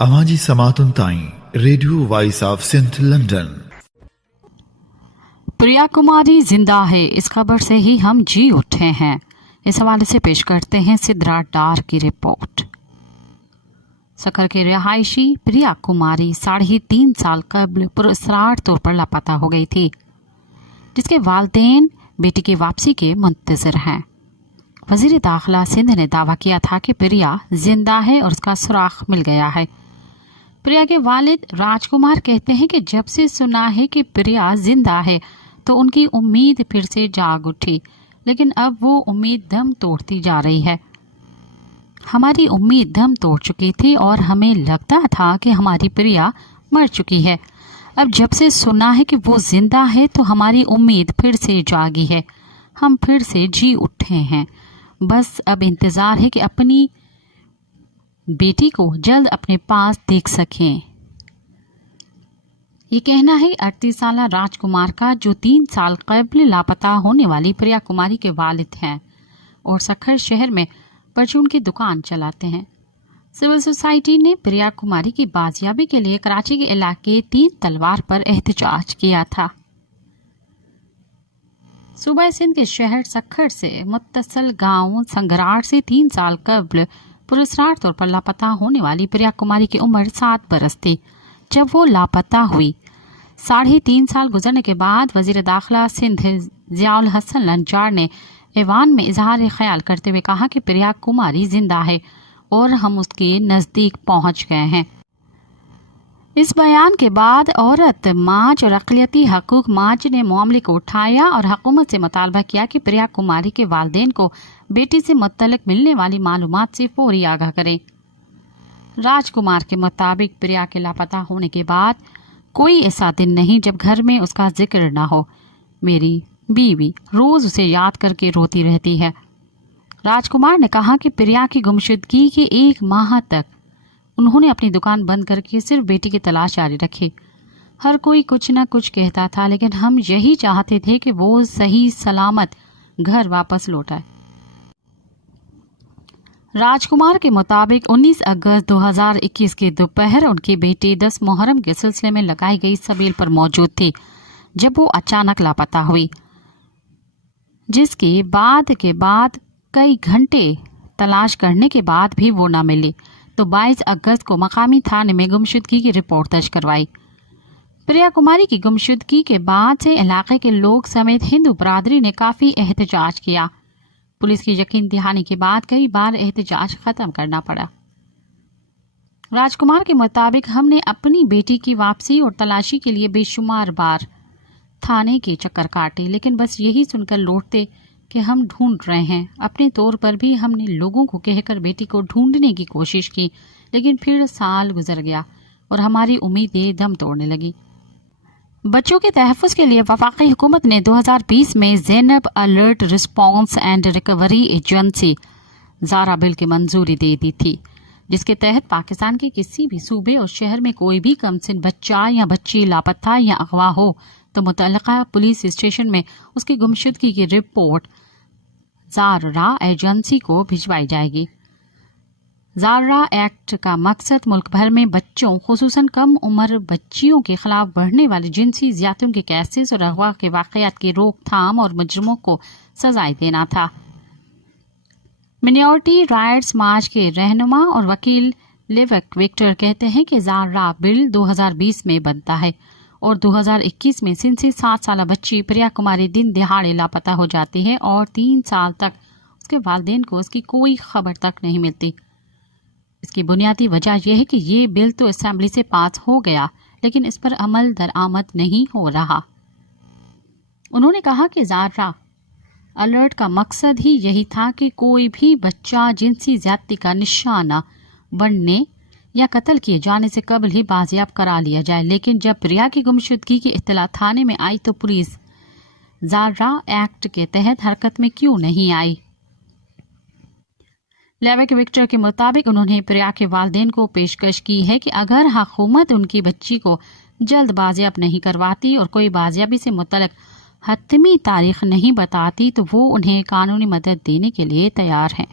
आवाजी समातुन ताई radio voice of saint London. Priya Kumari जिंदा है, इस खबर से ही हम जी उठे हैं। इस हवाले से पेश करते हैं सिद्रा डार की रिपोर्ट। सखर के रिहायशी प्रिया कुमारी 3.5 साल कबल पुरअसरार तौर पर लापता हो गई थी, जिसके वालिदैन बेटी की वापसी के मुंतजर हैं। वजीर दाखिला सिंध ने दावा किया था कि प्रिया जिंदा है और उसका सुराग मिल गया है। प्रिया के वालिद राजकुमार कहते हैं कि जब से सुना है कि प्रिया जिंदा है तो उनकी उम्मीद फिर से जाग उठी, लेकिन अब वो उम्मीद दम तोड़ती जा रही है। हमारी उम्मीद दम तोड़ चुकी थी और हमें लगता था कि हमारी प्रिया मर चुकी है। अब जब से सुना है कि वो जिंदा है तो हमारी उम्मीद फिर से जागी है। हम फिर से जी उठे हैं। बस अब इंतज़ार है कि अपनी बेटी को जल्द अपने पास देख सकें। ये कहना है 38 साल राजकुमार का, जो 3 साल कबल लापता होने वाली प्रिया कुमारी के वालिद हैं और सखर शहर में परचून की दुकान चलाते हैं। सिविल सोसाइटी ने प्रिया कुमारी की बाजियाबी के लिए कराची के इलाके 3 तलवार पर एहतजाज किया था। सूबा सिंध के शहर सखर से मुत्तसल गांव संगरार से 3 साल कबल पुरअसरार तौर पर लापता होने वाली प्रिया कुमारी की उम्र 7 बरस थी जब वो लापता हुई। 3.5 साल गुजरने के बाद वजीर दाखिला सिंध ज़ियाउल हसन लंचार ने ऐवान में इजहार ख्याल करते हुए कहा कि प्रिया कुमारी जिंदा है और हम उसके नज़दीक पहुंच गए हैं। इस बयान के बाद औरत माज और अक़लियती हकूक़ माज ने मामले को उठाया और हुकूमत से मुतालबा किया कि प्रिया कुमारी के वालिदैन को बेटी से मुत्तलक मिलने वाली मालूमात से फौरी आगाह करें। राजकुमार के मुताबिक प्रिया के लापता होने के बाद कोई ऐसा दिन नहीं जब घर में उसका जिक्र ना हो। मेरी बीवी रोज उसे याद करके रोती रहती है। राजकुमार ने कहा कि प्रिया की गुमशुदगी के 1 माह तक उन्होंने अपनी दुकान बंद करके सिर्फ बेटी की तलाश जारी रखी। हर कोई कुछ न कुछ कहता था, लेकिन हम यही चाहते थे कि वो सही सलामत घर वापस लौट आए। राजकुमार के मुताबिक 19 अगस्त 2021 के दोपहर उनकी बेटी 10 मुहर्रम के सिलसिले में लगाई गई सबील पर मौजूद थी जब वो अचानक लापता हुई, जिसके बाद कई घंटे तलाश करने के बाद भी वो न मिली। तो 22 अगस्त को मकामी थाने में गुमशुदगी की रिपोर्ट दर्ज करवाई। प्रिया कुमारी की गुमशुदगी के बाद से इलाके के लोग समेत हिंदू बरादरी ने काफी एहतजाज किया। पुलिस की यकीन दहानी के बाद कई बार एहतजाज खत्म करना पड़ा। राजकुमार के मुताबिक हमने अपनी बेटी की वापसी और तलाशी के लिए बेशुमार बार थाने के चक्कर काटे, लेकिन बस यही सुनकर लौटते कि हम ढूंढ रहे हैं। अपने तौर पर भी हमने लोगों को कहकर बेटी को ढूंढने की कोशिश की, लेकिन फिर साल गुजर गया और हमारी उम्मीदें दम तोड़ने लगी। बच्चों के तहफ़्फ़ुज़ के लिए वफाकी हुकूमत ने 2020 में Zainab alert response and recovery agency ZARA bill की मंजूरी दे दी थी, जिसके तहत पाकिस्तान के किसी भी सूबे और शहर में कोई भी कमसिन बच्चा या बच्ची लापता या अगवा हो तो मुतल्लिका पुलिस स्टेशन में उसकी गुमशुदगी की रिपोर्ट ज़ारा एजेंसी को भिजवाई जाएगी। ज़ारा एक्ट का मकसद मुल्क भर में बच्चों, खुसूसन कम उम्र बच्चियों के खिलाफ बढ़ने वाले जिनसी ज़ियादतियों के केसेस और अगवा के वाक़यात की रोकथाम और मुजरिमों को सजाएं देना था। मिनॉरिटी राइट्स मार्च के रहनुमा और वकील लेवक विक्टर कहते हैं कि ज़ारा बिल 2020 में बनता है और 2021 में सिंध से 7 साल बच्ची प्रिया कुमारी दिन दिहाड़े लापता हो जाती है और 3 साल तक उसके वालिदैन को उसकी कोई खबर तक नहीं मिलती। इसकी बुनियादी वजह यह है कि ये बिल तो असेंबली से पास हो गया, लेकिन इस पर अमल दरामद नहीं हो रहा। उन्होंने कहा कि ज़ारा अलर्ट का मकसद ही यही था कि कोई भी बच्चा जिनसी ज्यादती का निशाना बनने या कत्ल किए जाने से कबल ही बाजियाब करा लिया जाए। लेकिन जब प्रिया की गुमशुदगी की इत्तला थाने में आई तो पुलिस ज़ारा एक्ट के तहत हरकत में क्यों नहीं आई। लेवक विक्टर के मुताबिक उन्होंने प्रिया के वालिदैन को पेशकश की है कि अगर हुकूमत उनकी बच्ची को जल्द बाजियाब नहीं करवाती और कोई बाजियाबी से मुतल्लिक हतमी तारीख नहीं बताती तो वो उन्हें कानूनी मदद देने के लिए तैयार हैं।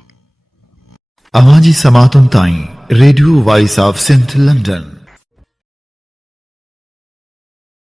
आवाजी समातुन ताई radio voice of Sindh London.